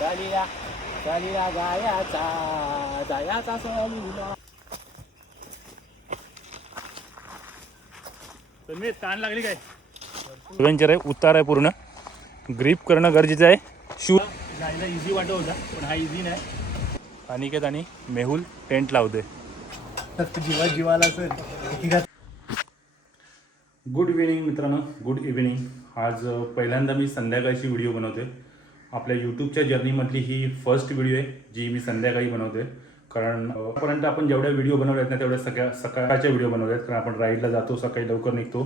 चालिया चालिया गायाचा जायाचा सोलूला. तुम्ही ताण लागली काय? ॲडव्हेंचर आहे, उतार आहे, पूर्ण ग्रीप करणं गरजेचं आहे. शूज जायला इझी वाटत होता पण हा इझी नाही. अनिकेत आणि मेहुल टेंट लावते. जीवाला सर. गुड इव्हिनिंग मित्रांनो, गुड इव्हिनिंग. आज पहिल्यांदा मी संध्याकाळची व्हिडिओ बनवते. आपल्या यूट्यूबच्या जर्नीमधली ही फर्स्ट व्हिडिओ आहे जी मी संध्याकाळी बनवते. कारण आतापर्यंत आपण जेवढ्या व्हिडिओ बनवल्या आहेत ना तेवढ्या सगळ्या सकाळच्या व्हिडिओ बनवल्या आहेत. कारण आपण राईडला जातो, सकाळी लवकर निघतो.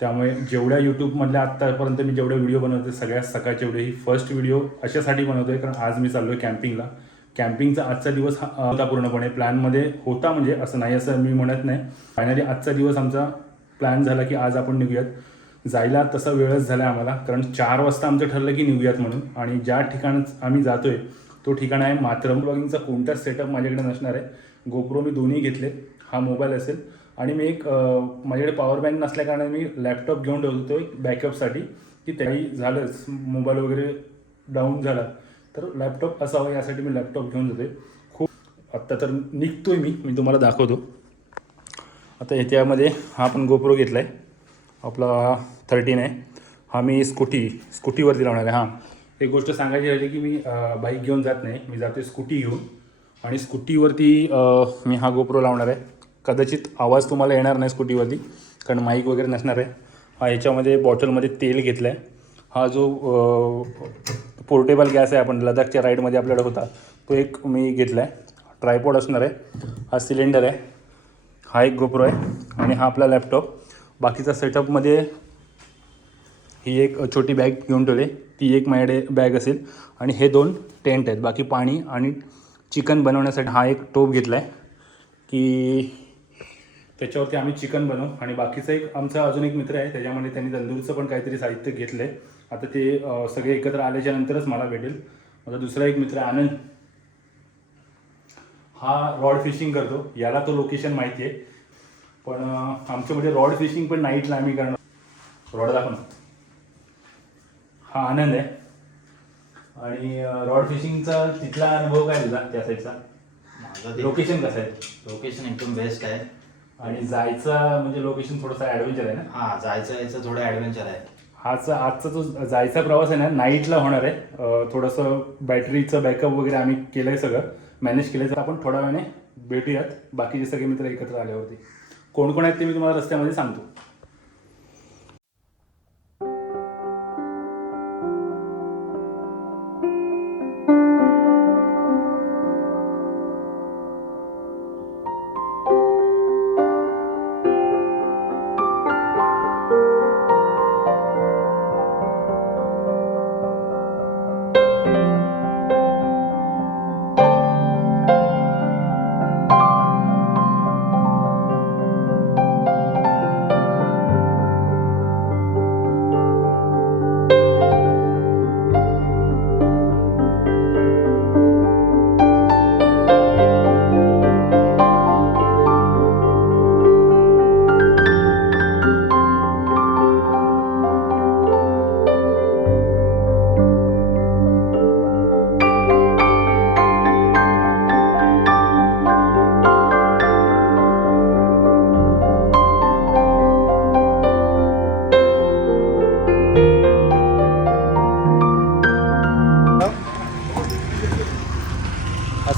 त्यामुळे जेवढ्या यूट्यूबमधल्या आत्तापर्यंत मी जेवढे व्हिडिओ बनवते सगळ्या सकाळचे व्हिडिओ, ही फर्स्ट व्हिडिओ अशासाठी बनवतोय कारण आज मी चाललो आहे कॅम्पिंगला. कॅम्पिंगचा आजचा दिवस हा होता पूर्णपणे प्लॅनमध्ये होता, म्हणजे असं नाही असं मी म्हणत नाही. फायनली आजचा दिवस आमचा प्लॅन झाला की आज आपण निघूयात. जायला तसा वेळच झाला आहे आम्हाला, कारण 4 वाजता आमचं ठरलं की निघूयात म्हणून. आणि ज्या ठिकाणी आम्ही जातोय तो ठिकाण आहे माथेरान. ब्लॉगिंगचा कोणताच सेटअप माझ्याकडे नसणार आहे. गोप्रो मी दोन्ही घेतले, हा मोबाईल असेल आणि मी एक माझ्याकडे पॉवर बँक नसल्या कारणाने मी लॅपटॉप घेऊन ठेवतो एक बॅकअपसाठी, की त्याही झालंच मोबाईल वगैरे डाऊन झाला तर लॅपटॉप असावं यासाठी मी लॅपटॉप घेऊन जाते. खूप आत्ता तर निघतोय मी तुम्हाला दाखवतो. आता ह्याच्यामध्ये हा पण गोप्रो घेतला आहे आपला 13 आहे. हा मी स्कूटीवरती लावणार आहे. हां, एक गोष्ट सांगायची राहिली की मी बाईक घेऊन जात नाही, मी जाते स्कूटी घेऊन. आणि स्कूटीवरती मी हा गोप्रो लावणार आहे. कदाचित आवाज तुम्हाला येणार नाही स्कूटीवरती कारण माईक वगैरे नसणार आहे. हा याच्यामध्ये बॉटलमध्ये तेल घेतलं आहे. हा जो पोर्टेबल गॅस आहे आपण लडाखच्या राईडमध्ये आपल्याकडे होता तो एक मी घेतला आहे. ट्रायपॉड असणार आहे. हा सिलेंडर आहे. हा एक गोप्रो आहे आणि हा आपला लॅपटॉप. बाकीचा सेटअपमध्ये ही एक छोटी बॅग घेऊन ठेवली, ती एक माझ्याकडे बॅग असेल. आणि हे 2 टेंट आहेत. बाकी पाणी आणि चिकन बनवण्यासाठी हा एक टोप घेतला आहे की त्याच्यावरती आम्ही चिकन बनवू. आणि बाकीचा एक आमचा अजून एक मित्र आहे त्याच्यामध्ये त्यांनी तंदूरचं पण काहीतरी साहित्य घेतलं आहे. आता ते सगळे एकत्र आल्याच्या नंतरच मला भेटेल. माझा दुसरा एक मित्र आनंद, हा रॉड फिशिंग करतो. याला तो लोकेशन माहिती आहे पण आमच्यामध्ये रॉड फिशिंग पण नाईटला आम्ही करणार. रॉड दाखव ना. हा आनंद आहे. आणि रॉड फिशिंगचा तिथला अनुभव काय तुझा त्या साईडचा? लोकेशन कसं आहे? लोकेशन एकदम बेस्ट आहे. आणि जायचा म्हणजे लोकेशन थोडंसं ॲडव्हेंचर आहे ना? हां, जायचं यायचं थोडं ॲडव्हेंचर आहे. आजचा जो जायचा प्रवास आहे ना नाईटला होणार आहे. थोडंसं बॅटरीचं बॅकअप वगैरे आम्ही केलं आहे, सगळं मॅनेज केलं आहे. तर आपण थोड्या वेळाने भेटूयात बाकीचे सगळे मित्र एकत्र आल्यावरती. कोण कोण आहेत ते मी तुम्हाला रस्त्यामध्ये सांगतो.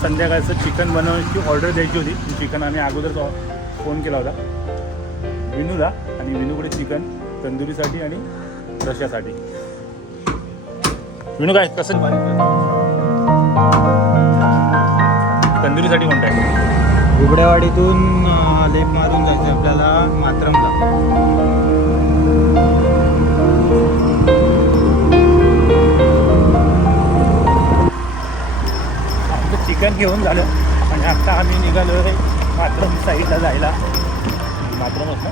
संध्याकाळचं चिकन बनवण्याची ऑर्डर द्यायची होती. चिकन आम्ही अगोदर फोन केला होता विनूला आणि विनूकडे चिकन तंदुरीसाठी आणि रश्यासाठी. विनू काय कसं तंदुरीसाठी कोणतं आहे? उघड्यावाडीतून लेप मारून जायचं आपल्याला मातरमला. चिकन घेऊन झालं आणि आत्ता आम्ही निघालो आहे मात्रम साईडला जायला. मात्रमच ना?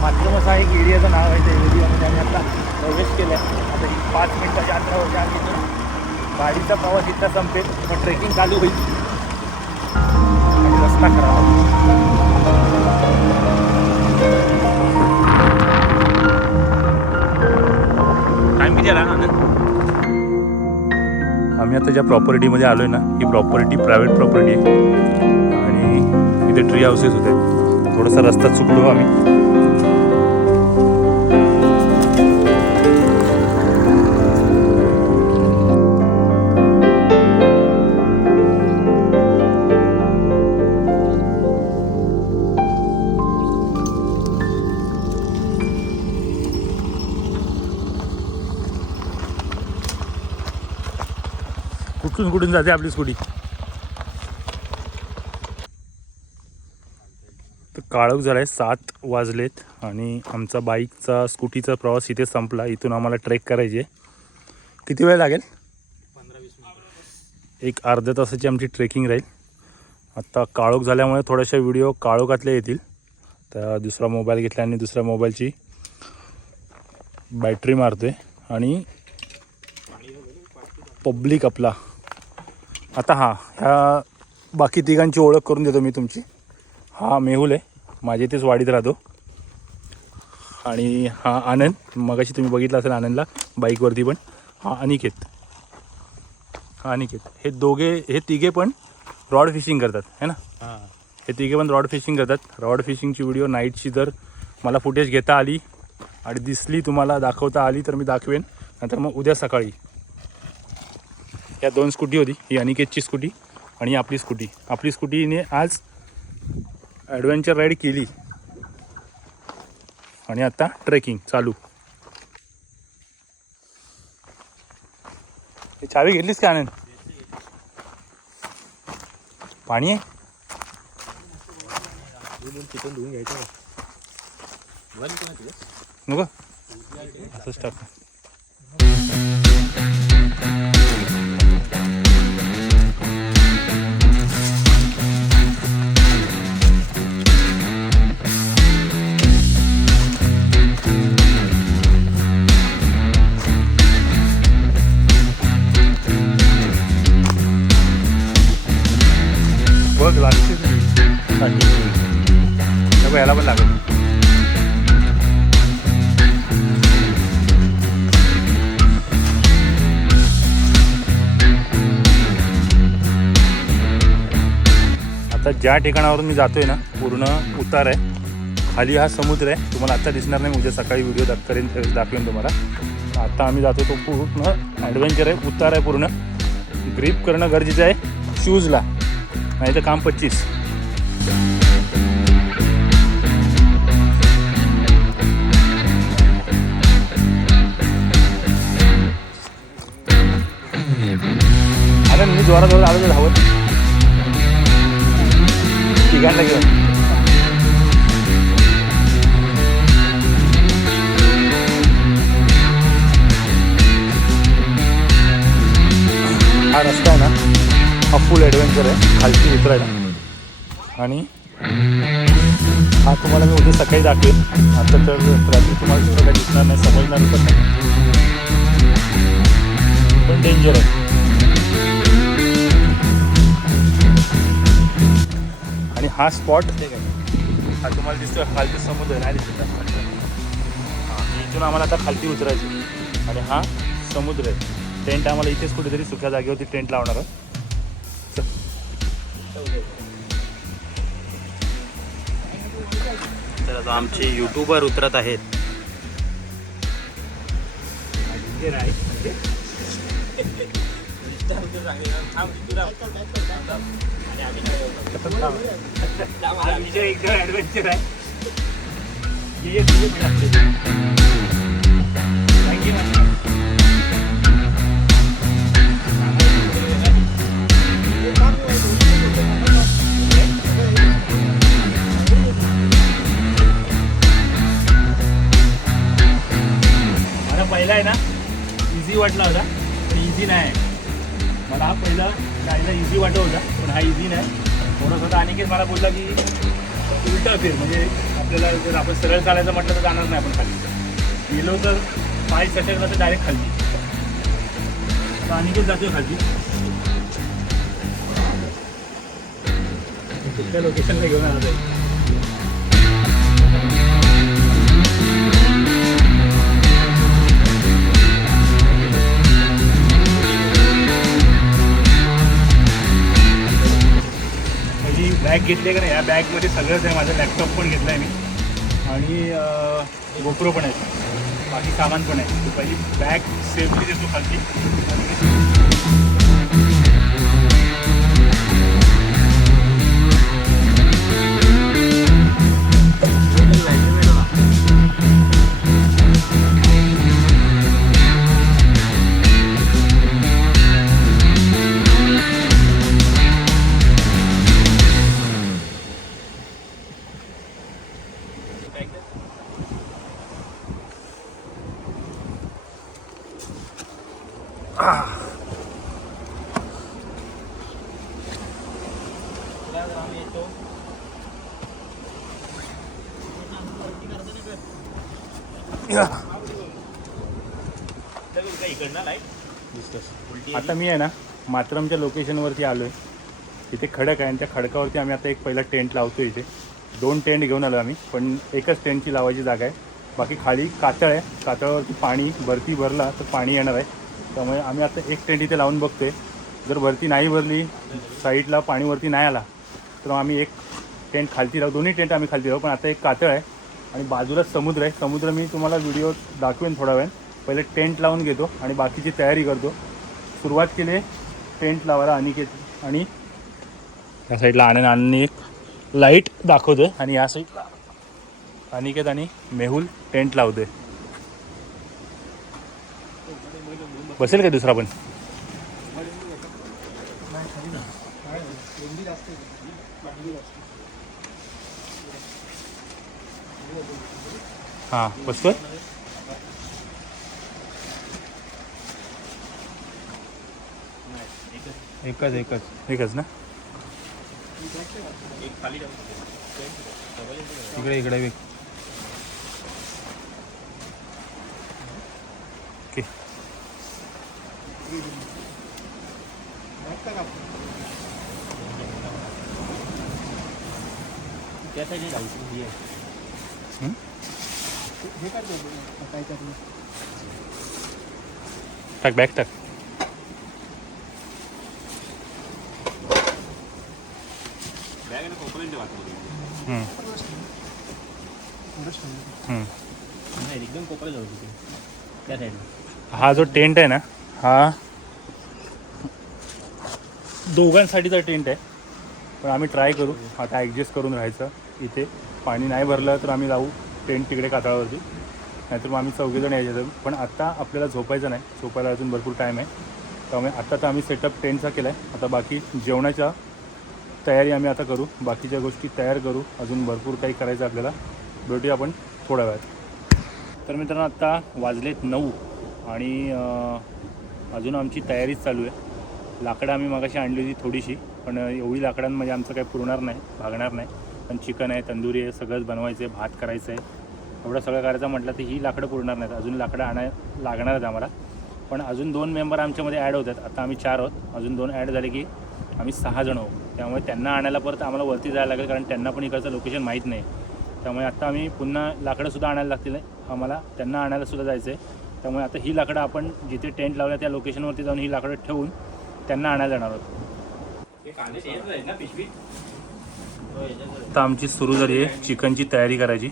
मात्रम असा एक एरियाचं नाव आहे त्या एरियामध्ये आम्ही आता प्रवेश केला आहे. आता ही 5 मिनिटाची अंतरावरती आम्ही गाडीचा प्रवास इथला संपेल मग ट्रेकिंग चालू होईल आणि रस्ता खराब. टाईम किती आला आनंद? आम्ही आता ज्या प्रॉपर्टीमध्ये आलो आहे ना, ही प्रॉपर्टी प्रायव्हेट प्रॉपर्टी आहे आणि इथे ट्री हाऊसेस होते. थोडासा रस्ता चुकलो आम्ही. कुठून जाते आपली स्कूटी. तर काळोख झाला आहे, 7 वाजलेत आणि आमचा बाईकचा स्कूटीचा प्रवास इथे संपला. इथून आम्हाला ट्रेक करायची आहे. किती वेळ लागेल? 15-20 मिनिट. एक अर्ध्या तासाची आमची ट्रेकिंग राहील. आत्ता काळोख झाल्यामुळे थोड्याशा व्हिडिओ काळोखातल्या येतील. तर दुसरा मोबाईल घेतला आणि दुसऱ्या मोबाईलची बॅटरी मारते आणि पब्लिक आपला. आता ह्या बाकी तिघांची ओळख करून देतो मी तुमची. हा मेहुल आहे, माझ्या इथेच वाडीत राहतो. आणि हा आनंद, मगाशी तुम्ही बघितलं असेल आनंदला बाईकवरती. पण हा अनिकेत. हे तिघे पण रॉड फिशिंग करतात है ना. हे तिघे पण रॉड फिशिंग करतात. रॉड फिशिंगची व्हिडिओ नाईटची जर मला फुटेज घेता आली आणि दिसली, तुम्हाला दाखवता आली तर मी दाखवेन. नंतर मग उद्या सकाळी या 2 स्कूटी होती. ही अनिकेतची स्कूटी आणि आपली स्कूटी. आपली स्कूटीने आज ॲडव्हेंचर राईड केली आणि आता ट्रेकिंग चालू. हे चावी घेतलीस का आनंद? पाणी आहे चिकन धुवून घ्यायचं नको, असंच टाक. बघ लागते याला पण लागेल. आता ज्या ठिकाणावरून मी जातोय ना, पूर्ण उतार आहे. खाली हा समुद्र आहे, तुम्हाला आता दिसणार नाही. उद्या सकाळी व्हिडिओ दाखवेन तुम्हाला. आता आम्ही जातो तो पूर्ण ॲडव्हेंचर आहे, उतार आहे पूर्ण. ग्रिप करणं गरजेचं आहे शूजला, नाही तर काम 25. अरे मी जोरात आलो तर धावत तिघांना घेऊन. हा रस्ता आहे ना, हा फुल ॲडव्हेंचर आहे खालची उतरायला. आणि हा तुम्हाला मी उद्या सकाळी दाखवेन. आता तर रात्री तुम्हाला दुसरं काही दिसणार नाही, समजणार पण नाही, पण डेंजर आहे. आणि हा स्पॉट हा तुम्हाला दिसतो खालती समुद्र नाही दिसत. इथून आम्हाला आता खालती उतरायचं आणि हा समुद्र आहे. टेंट आम्हाला इथेच कुठेतरी सुक्या जागेवरती टेंट लावणार आहे. तर आता आमचे यूट्यूबर उतरत आहेत. एकदम ॲडव्हेंचर आहे. मला पहिला आहे ना इझी वाटला होता, पण इझी नाही. मला हा पहिला जायला इझी वाटत होता, पण हा इझी नाही. थोडंसं होता. अनिकेत मला बोलला की उलटा फिर, म्हणजे आपल्याला जर आपण सरळ चालायचं म्हटलं तर जाणार नाही आपण खाली. गेलो तर पाय सटकला तर डायरेक्ट खाली. तर अनिकेत जातोय खाली. कुठल्या लोकेशनला घेऊन आला जाईल. बॅग घेतली का नाही, या बॅगमध्ये सगळंच आहे. माझा लॅपटॉप पण घेतला आहे मी आणि गोप्रो पण आहे, बाकी सामान पण आहे. तर पहिली बॅग सेफली देतो खालची. आता मी आहे ना मातरमच्या लोकेशनवरती आलो आहे. तिथे खडक आहे आणि त्या खडकावरती आम्ही आता एक पहिला टेंट लावतो. इथे 2 टेंट घेऊन आलो आम्ही, पण एकच टेंटची लावायची जागा आहे. बाकी खाली कातळ आहे, कातळावरती पाणी भरती भरला तर पाणी येणार आहे. त्यामुळे आम्ही आता एक टेंट इथे लावून बघतोय. जर भरती नाही भरली, साईडला पाणी वरती नाही आला, तर आम्ही एक टेंट खालती लावू. दोन्ही टेंट आम्ही खालती लावू. पण आता एक कातळ आहे आणि बाजूला समुद्र आहे. समुद्र मी तुम्हाला व्हिडिओ दाखवेन थोडा वेळ. पहिले टेंट लावून घेतो आणि बाकीची तयारी करतो. सुरुवात केली टेंट लावायला अनिकेत, आणि या साईडला आनंद एक लाईट दाखवतोय आणि या साईडला अनिकेत आणि मेहुल टेंट लावतोय. बसेल का दुसरा पण? हां बसतोय. एकच ना. इकडे ओके. टाक बॅग टाक. एकदम कोपऱ्यात जाऊ तिथे त्या साईडला. हा जो टेंट आहे ना, हा दोघांसाठीचा टेंट आहे. पण आम्ही ट्राय करू आता ॲडजस्ट करून राहायचं. इथे पाणी नाही भरलं तर आम्ही लावू टेंट तिकडे कातळावरती, नाहीतर मग आम्ही 4 जण यायचं. पण आता आपल्याला झोपायचं नाही, झोपायला अजून भरपूर टाईम आहे. त्यामुळे आत्ता तर आम्ही सेटअप टेंटचा केला आहे. आता बाकी जेवणाच्या तयारी आम्ही आता करू, बाकीच्या गोष्टी तयार करू. अजून भरपूर काही करायचं आपल्याला. भेटूया आपण थोड्या वेळात. तर मित्रांनो आत्ता वाजलेत 9 आणि अजून आमची तयारीच चालू आहे. लाकडं आम्ही मगाशी आणली होती थोडीशी, पण एवढी लाकडांमध्ये आमचं काही पुरणार नाही, भागणार नाही. पण चिकन आहे, तंदुरी आहे, सगळंच बनवायचं आहे, भात करायचं आहे. एवढं सगळं करायचं म्हटलं तर ही लाकडं पुरणार नाहीत. अजून लाकडं लागणार आहेत आम्हाला. पण अजून 2 मेंबर आमच्यामध्ये ॲड होत आहेत. आता आम्ही 4 आहोत, अजून 2 ॲड झाले की आम्ही 6 जण आहोत. त्यामुळे त्यांना आणायला परत आम्हाला वरती जायला लागेल, कारण त्यांना पण इकडचं लोकेशन माहीत नाही. त्यामुळे आता आम्ही पुन्हा लाकडंसुद्धा आणायला लागतील आम्हाला, त्यांना आणायलासुद्धा जायचं आहे. त्यामुळे आता ही लाकडं आपण जिथे टेंट लावल्या त्या लोकेशनवरती जाऊन ही लाकडं ठेवून त्यांना आणायला जाणार आहोत. आता आमची सुरू झाली आहे चिकनची तयारी करायची.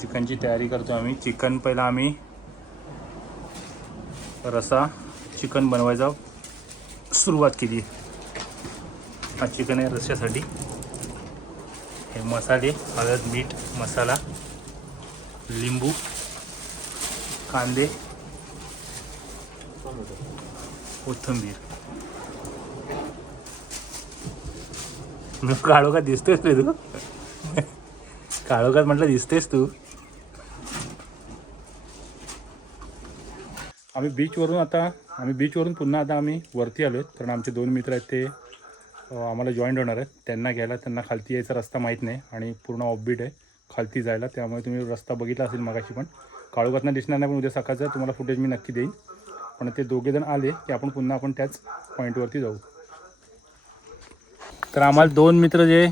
चिकनची तयारी करतो आम्ही. चिकन पहिला आम्ही रसा चिकन बनवायचा सुरुवात केली. हा चिकन आहे रस्स्यासाठी. हे मसाले, हळद, मीठ, मसाला, लिंबू, कांदे, कोथिंबीर. काळोखात दिसतोयस रे तू. काळोखात म्हटलं दिसतेस तू. आम्ही बीचवरून पुन्हा आता आम्ही वरती आलो आहेत, कारण आमचे 2 मित्र आहेत ते आम्हाला जॉईंट होणार आहेत. त्यांना घ्यायला, त्यांना खालती यायचा रस्ता माहीत नाही आणि पूर्ण ऑफबीट आहे खालती जायला. त्यामुळे तुम्ही रस्ता बघितला असेल मगाशी, पण काळोखात दिसणार नाही. पण उद्या सकाळचं तुम्हाला फुटेज मी नक्की देईन. पण ते 2 जण आले की आपण त्याच पॉईंटवरती जाऊ. तर आम्हाला 2 मित्र जे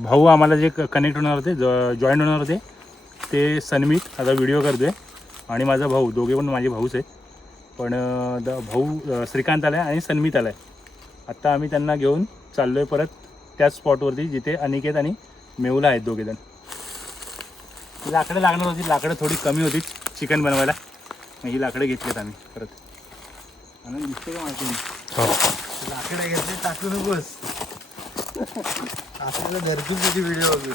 भाऊ आम्हाला जे कनेक्ट होणार होते, जॉईन होणार होते, ते सनमित आता व्हिडिओ करतो आहे, आणि माझा भाऊ, दोघे पण माझे भाऊच आहेत. पण भाऊ श्रीकांत आला आहे आणि सन्मित आला आहे. आत्ता आम्ही त्यांना घेऊन चाललो आहे परत त्याच स्पॉटवरती जिथे अनिकेत आणि मेहुल आहेत दोघेजण. लाकडं लागणार होती, लाकडं थोडी कमी होती चिकन बनवायला, ही लाकडं घेतलीत आम्ही परत. आनंद दिसते का माझी? लाकडं घेतले टाकू नकोस. आपल्याला घरची तुझी व्हिडिओ बघू.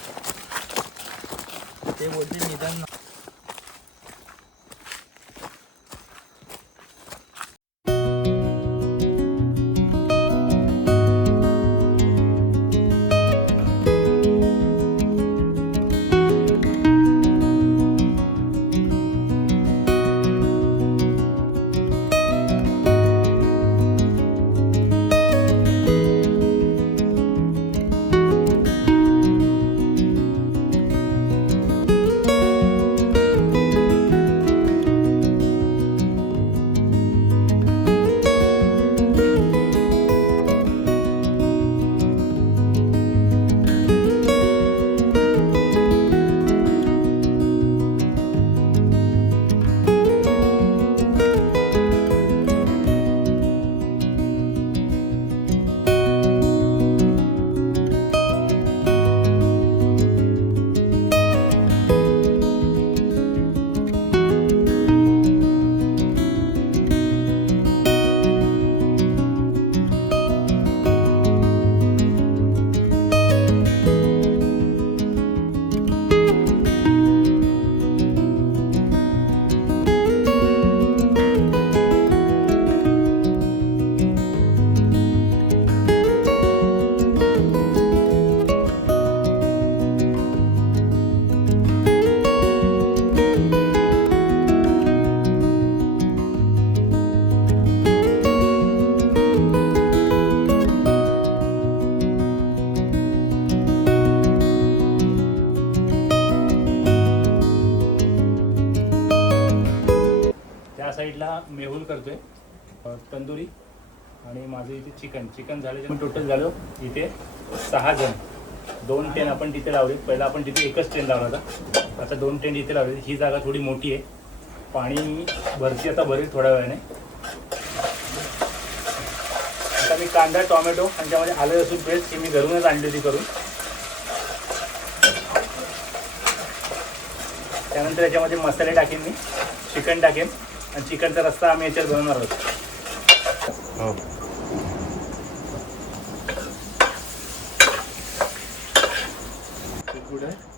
ते बोलते निदान साईडला मेहुल करतोय तंदुरी आणि माझं इथे चिकन झाले. टोटल झालं इथे 6 जण. 2 टेंट आपण तिथे लावले. पहिला आपण तिथे एकच टेंट लावला होता, आता 2 टेंट इथे लावले. ही जागा थोडी मोठी आहे, पाणी भरती आता भरेल थोड्या वेळाने. आता मी कांदा टोमॅटो आणि त्यामध्ये आलं लसूण पेस्ट ही मी घरूनच आणली होती करून. त्यानंतर याच्यामध्ये मसाले टाकेन, मी चिकन टाकेन आणि चिकनचा रस्सा आम्ही याच्यात बनवणार आहोत. गुड आहे.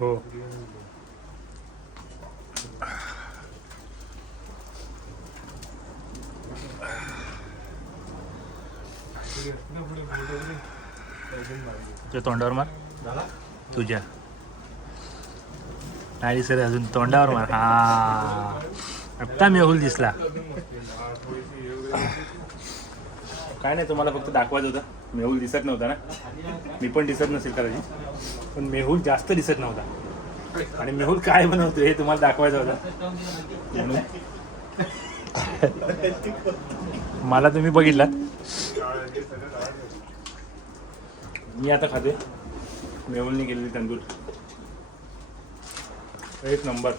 हो तुझ्या तोंडावर मार, तुझ्या नाही सर अजून तोंडावर मार. हा आत्ता मेहुल दिसला. काय नाही, तुम्हाला फक्त दाखवायचं होतं. मेहुल दिसत नव्हता ना, मी पण दिसत नसेल कदाचित, पण मेहुल जास्त दिसत नव्हता आणि मेहुल काय बनवतो हे तुम्हाला दाखवायचं होतं म्हणून. मला तुम्ही बघितला. मी आता खाते मेहुलने केलेली तंदूर, एक नंबर.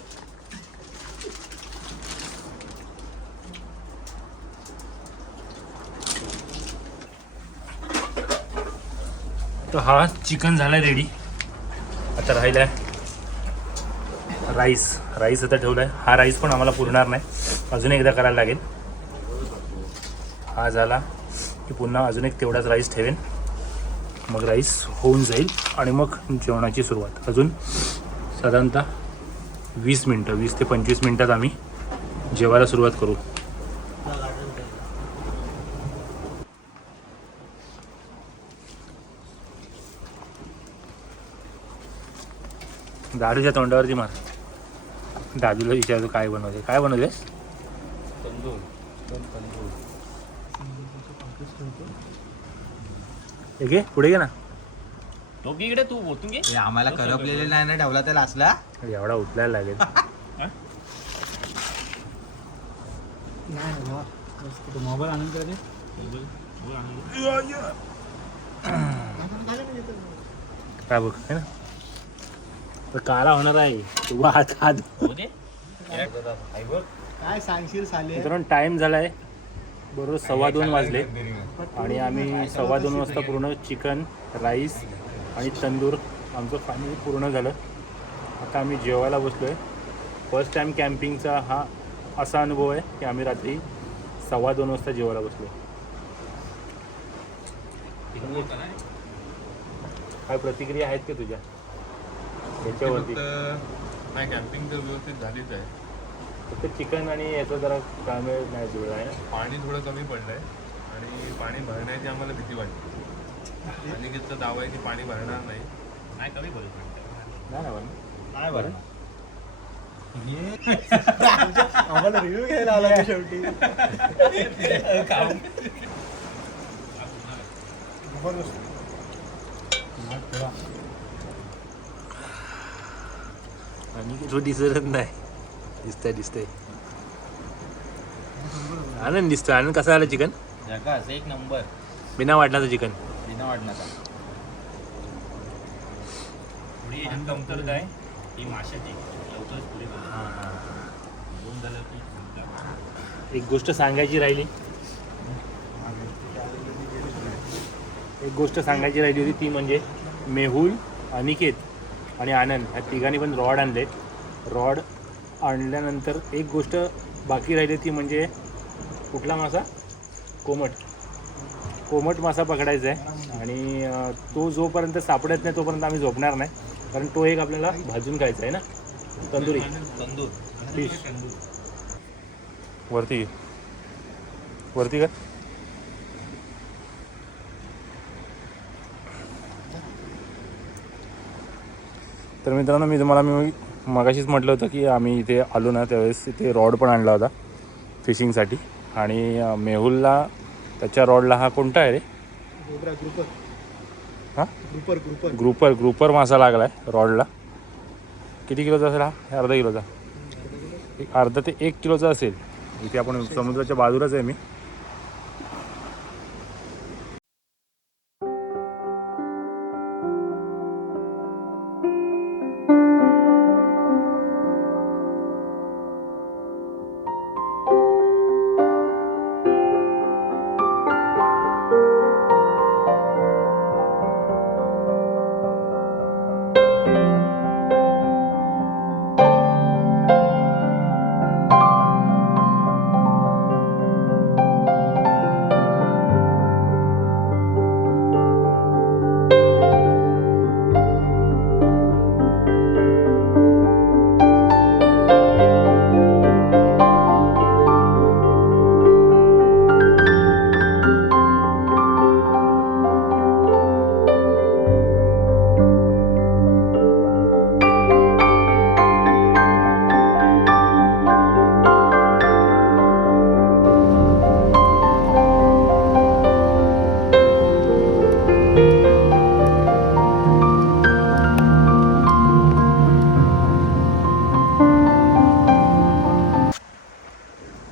तर हा चिकन झाला रेडी. आता राहिला आहे राईस आता ठेवला आहे. हा राईस पण आम्हाला पुरणार नाही, अजून एकदा करायला लागेल. हा झाला की पुन्हा अजून एक तेवढाच राईस ठेवेन, मग राईस होऊन जाईल आणि मग जेवणाची सुरुवात. अजून साधारणतः 20 ते 25 मिनटात आम्ही जेवायला सुरुवात करू. दादूच्या तोंडावरती मार. दादूला विचारतो काय बनवतेस? तंदूर. घे पुढे घे ना. इकडे तू बोलतो घे. आम्हाला करपलेले नाही ना ठेवला त्याला असला एवढा उचलायला लागेल. मोबाईल आणून करा काय बघ है ना तर काळा होणार आहे तू हात हात काय सांगशील साले मित्रांनो टाइम झालाय बरोबर 2:15 वाजले आणि आम्ही 2:15 वाजता पूर्ण चिकन राईस आणि तंदूर आमचं फायनली पूर्ण झालं. आता आम्ही जेवायला बसलोय. फर्स्ट टाइम कॅम्पिंगचा हा असा अनुभव आहे की आम्ही रात्री 2:15 वाजता जेवायला बसलो. काय प्रतिक्रिया आहेत का तुझ्या याच्यावरती? नाही कॅम्पिंग तर व्यवस्थित झालीच आहे. फक्त चिकन आणि याचं जरा ताळमेळ नाही जुळला आहे ना. पाणी थोडं कमी पडलं आहे आणि पाणी भरण्याची आम्हाला भीती वाटते. अनिकेतचा दावा आहे की पाणी भरणार नाही. नाही कमी भरू नाही ना बरं नाही बरं आम्हाला रिव्ह्यू घ्यायला आला मी शेवटी. आणि जो दिसत नाही दिसतंय आनंद दिसतोय. आनंद कसा आला चिकन जगास एक नंबर बिना वाटणाचं चिकन बिना वाटण्याचा. थोडी कमतरता आहे ही माशाची लवकरच पुढे दोन झालं की एक गोष्ट सांगायची राहिली होती ती म्हणजे मेहुल अनिकेत आणि आनंद ह्या तिघांनी पण रॉड आणले. रॉड आणल्यानंतर एक गोष्ट बाकी राहिली ती म्हणजे कुठला मासा कोमट मासा पकडायचा आहे आणि तो जोपर्यंत सापडत नाही तोपर्यंत आम्ही झोपणार नाही कारण तो एक आपल्याला भाजून खायचा आहे ना तंदुरी फिश. वरती का तर मित्रांनो मी मगाशीच म्हटलं होतं की आम्ही इथे आलो ना त्यावेळेस इथे रॉड पण आणला होता फिशिंगसाठी आणि मेहुलला त्याच्या रॉडला हा कोणता आहे रे हां ग्रुपर मासा लागला आहे रॉडला. किती किलोचा असेल हा? अर्धा किलोचा अर्धा ते 1 किलोचा असेल. इथे आपण समुद्राच्या बाजूलाच आहे मी.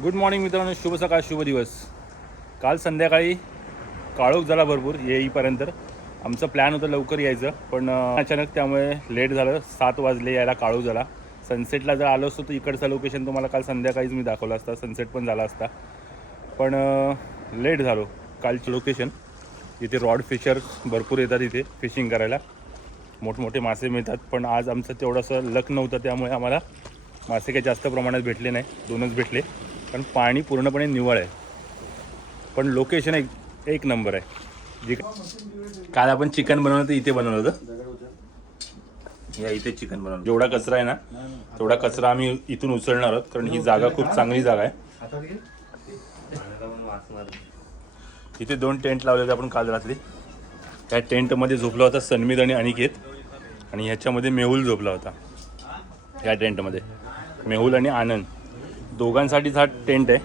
गुड मॉर्निंग मित्रांनो, शुभ सकाळ शुभ दिवस. काल संध्याकाळी काळोख झाला भरपूर येईपर्यंत. आमचं प्लॅन होतं लवकर यायचं पण अचानक त्यामुळे लेट झालं. 7 वाजले यायला, काळोख झाला. सनसेटला जर आलो असतो तर इकडचं लोकेशन तुम्हाला काल संध्याकाळीच मी दाखवलं असता, सनसेट पण झाला असता. पण लेट झालो. कालची लोकेशन इथे रॉड फिशर भरपूर येतात इथे फिशिंग करायला, मोठमोठे मासे मिळतात. पण आज आमचं तेवढंसं लक नव्हतं त्यामुळे आम्हाला मासे काही जास्त प्रमाणात भेटले नाही, 2च भेटले. कारण पाणी पूर्णपणे निव्वळ आहे पण लोकेशन एक नंबर आहे. काल आपण चिकन बनवलं तर इथे बनवलं होतं, या इथे चिकन बनवलं. जेवढा कचरा आहे ना तेवढा कचरा आम्ही इथून उचलणार आहोत कारण ही जागा खूप चांगली जागा आहे. इथे 2 टेंट लावले होते आपण काल रात्री. त्या टेंटमध्ये झोपला होता सन्मित आणि अनिकेत आणि ह्याच्यामध्ये मेहुल झोपला होता. या टेंटमध्ये मेहुल आणि आनंद दोघांसाठीच हा टेंट आहे.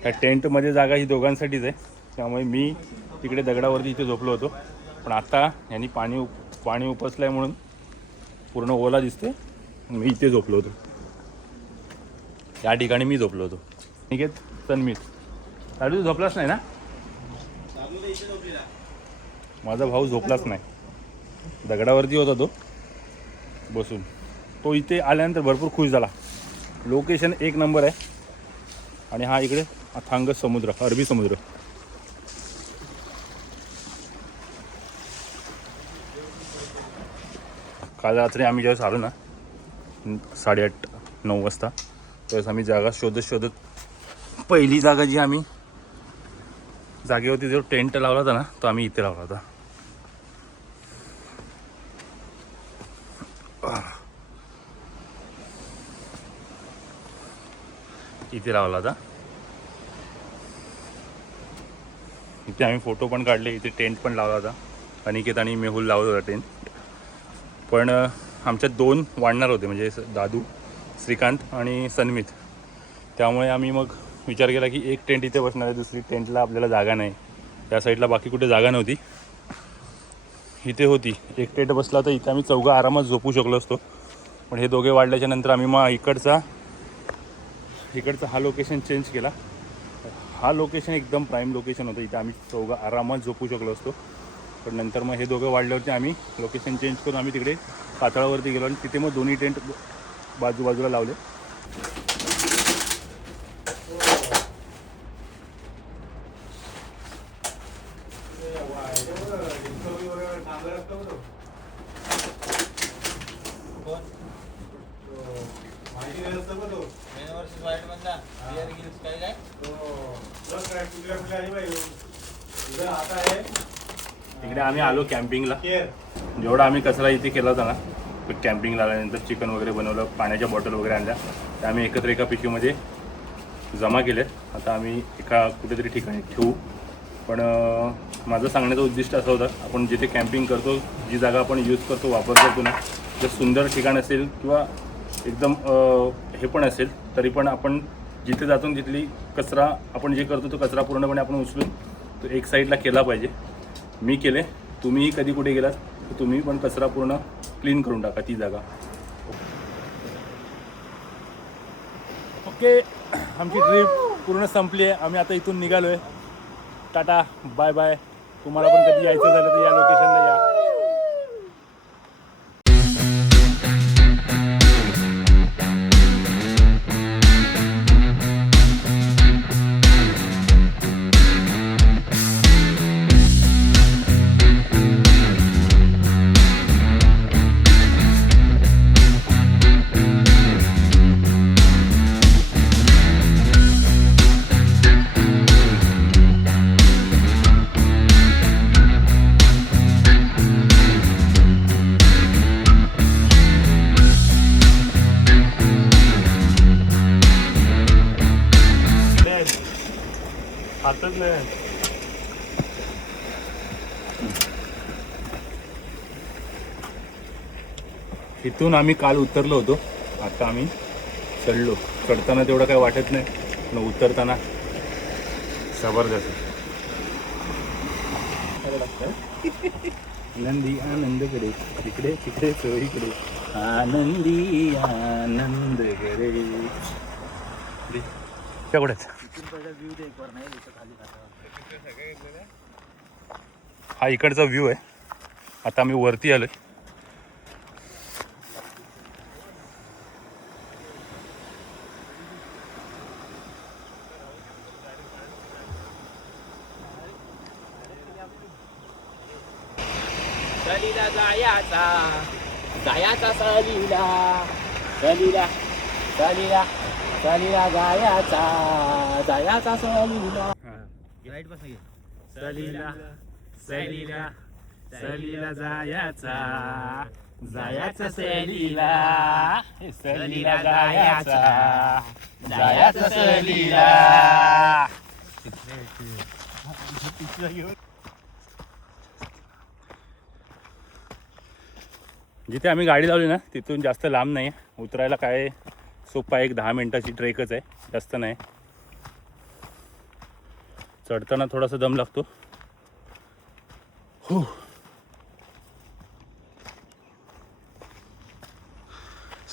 ह्या टेंटमध्ये जागा ही दोघांसाठीच आहे त्यामुळे मी तिकडे दगडावरती इथे झोपलो होतो. पण आता यांनी पाणी उपसलं आहे म्हणून पूर्ण ओला दिसते. मी इथे झोपलो होतो, या ठिकाणी मी झोपलो होतो. निकेत तन्मीत लाडू झोपलाच नाही ना? माझा भाऊ झोपलाच नाही, दगडावरती होता तो बसून. तो इथे आल्यानंतर भरपूर खुश झाला. लोकेशन एक नंबर आहे आणि हा इकडे अथांग समुद्र, अरबी समुद्र. काल रात्री आम्ही ज्यावेळेस आलो ना 8:30-9 वाजता, त्यावेळेस आम्ही जागा शोधत पहिली जागा जी आम्ही जागेवरती जो टेंट लावला होता ना तो आम्ही इथे लावला होता. इथे लावला होता. इथे आम्ही फोटो पण काढले, इथे टेंट पण लावला होता. अनिकेत आणि मेहुल लावला होता टेंट. पण आमच्यात 2 वाढणार होते, म्हणजे दादू, श्रीकांत आणि सन्मित. त्यामुळे आम्ही मग विचार केला की एक टेंट इथे बसणार आहे, दुसरी टेंटला आपल्याला जागा नाही. त्या साईडला बाकी कुठे जागा नव्हती, इथे होती. एक टेंट बसला तर इथे आम्ही 4 आरामात झोपू शकलो असतो. पण हे दोघे वाढल्याच्या नंतर आम्ही मग इकडचा हा लोकेशन चेंज केला. हा लोकेशन एकदम प्राईम लोकेशन होतं, इथे आम्ही 4 आरामात झोपू शकलो असतो. पण नंतर मग हे दोघं वाढल्यावरती आम्ही लोकेशन चेंज करून आम्ही तिकडे पातळावरती गेलो आणि तिथे मग दोन्ही टेंट बाजूबाजूला लावले. इकडे आम्ही आलो कॅम्पिंगला. जेवढा आम्ही कचरा इथे केला होता ना, कॅम्पिंगला आल्यानंतर चिकन वगैरे बनवलं, पाण्याच्या बॉटल वगैरे आणल्या, त्या आम्ही एकत्र एका पिशवीमध्ये जमा केल्यात. आता आम्ही एका कुठेतरी ठिकाणी ठेवू. पण माझं सांगण्याचं उद्दिष्ट असं होतं, आपण जिथे कॅम्पिंग करतो, जी जागा आपण यूज करतो, वापर करतो ना, जर सुंदर ठिकाण असेल किंवा एकदम हे पण असेल, तरी पण आपण जिथे जातो तिथली कचरा आपण जे करतो तो कचरा पूर्णपणे आपण उचलून तो एक साईडला केला पाहिजे. मी केले, तुम्हीही कधी कुठे गेलात तर तुम्ही पण कचरा पूर्ण क्लीन करून टाका ती जागा. ओके, आमची ट्रिप पूर्ण संपली आहे. आम्ही आता इथून निघालो आहे. Tata, bye bye. तुम्हाला पण कधी यायचं झालं तर या लोकेशनला या. हातच नाही. इथून आम्ही काल उतरलो होतो, आता आम्ही चढलो. चढताना तेवढं काही वाटत नाही, पण उतरताना जबरदस्त. आनंदी आनंदकडे, इकडे तिकडे इकडे आनंदी आनंद कडे. कुठेच हा इकडचा व्ह्यू आहे. आता आम्ही वरती आलोय. सलीला जायाचा जायाचा सलीला सलीला सलीला सलीला जायाचा जायाचा सलीला. राईट बस घे. सलीला सलीला सलीला जायाचा जायाचा सलीला सलीला जायाचा जायाचा सलीला. जिथे आम्ही गाडी लावली ना तिथून जास्त लांब नाही आहे. उतरायला काय सोपा, एक 10 मिनिटाची ट्रेकच आहे, जास्त नाही. चढताना थोडासा दम लागतो. हो,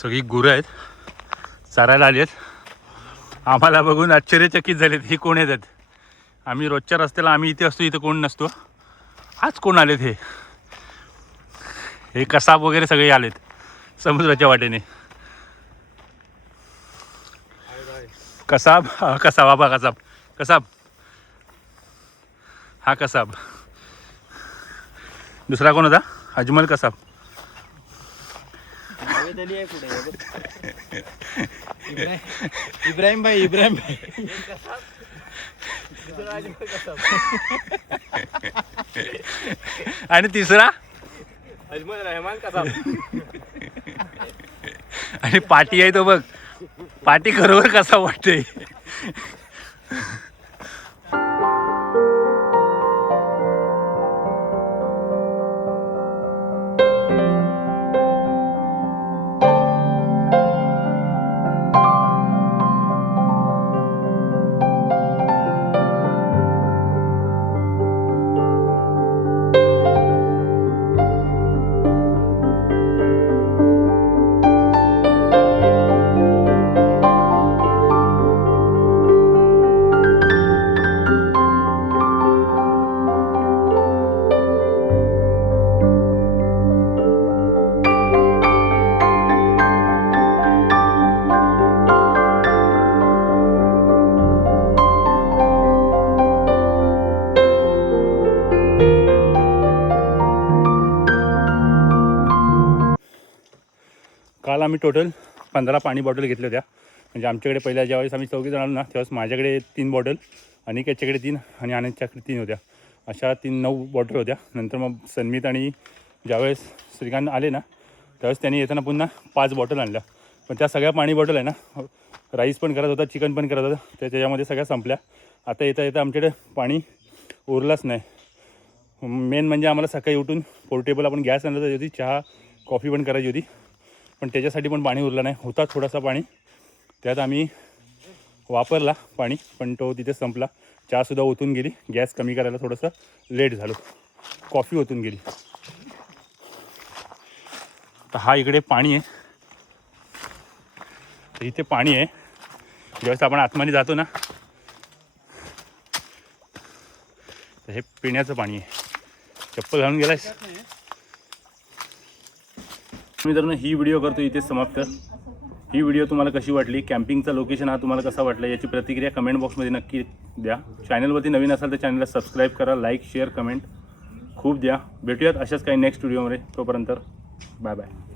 सगळी गुरं आहेत, चारायला आली आहेत. आम्हाला बघून आश्चर्यचकित झालेत, ही कोण येतात. आम्ही रोजच्या रस्त्याला आम्ही इथे असतो, इथं कोण नसतो. आज कोण आलेत हे कसाब वगैरे सगळे आलेत समुद्राच्या वाटेने. कसाब कसाब बाबा कसाब कसाब हा कसाब. दुसरा कोण होता? अजमल कसाब. इब्राहिम भाई आणि तिसरा अजमल रहमान कसा. आणि पाटी आहे तो बघ, पाटी खरोबर कसा वाटतंय. काल आम्ही टोटल 15 पाणी बॉटल घेतल्या होत्या. म्हणजे आमच्याकडे पहिल्या ज्यावेळेस आम्ही 4 जण आलो ना, त्यावेळेस माझ्याकडे 3 बॉटल, अनिकेतच्याकडे 3 आणि आनंदच्याकडे 3 होत्या. अशा 9 बॉटल होत्या. नंतर मग सन्मित आणि ज्यावेळेस श्रीकांत आले ना, त्यावेळेस त्यांनी येताना पुन्हा 5 बॉटल आणल्या. पण त्या सगळ्या पाणी बॉटल आहे ना, राईस पण करत होता, चिकन पण करत होता, त्याच्यामध्ये सगळ्या संपल्या. आता येता आमच्याकडे पाणी उरलंच नाही. मेन म्हणजे आम्हाला सकाळी उठून पोर्टेबल आपण गॅस आणलं होती, चहा कॉफी पण करायची होती, पण त्याच्यासाठी पण पाणी उरलं नाही. होता थोडासा पाणी, त्यात आम्ही वापरला पाणी, पण तो तिथे संपला. चहासुद्धा ओतून गेली, गॅस कमी करायला थोडंसं लेट झालो, कॉफी ओतून गेली. तर हा इकडे पाणी आहे, तर इथे पाणी आहे. ज्यावेळेस आपण आतमध्ये जातो ना, तर हे पिण्याचं पाणी आहे. चप्पल घालून गेलास मित्रांनो. ही व्हिडिओ करतो इथे समाप्त. ही व्हिडिओ तुम्हाला कशी वाटली, कॅम्पिंगचा लोकेशन हा तुम्हाला कसा वाटला, याची प्रतिक्रिया कमेंट बॉक्समध्ये नक्की द्या. चॅनलवरती नवीन असाल तर चॅनलला सबस्क्राईब करा, लाईक शेअर कमेंट खूप द्या. भेटूयात अशाच काही नेक्स्ट व्हिडिओमध्ये. तोपर्यंत बाय बाय.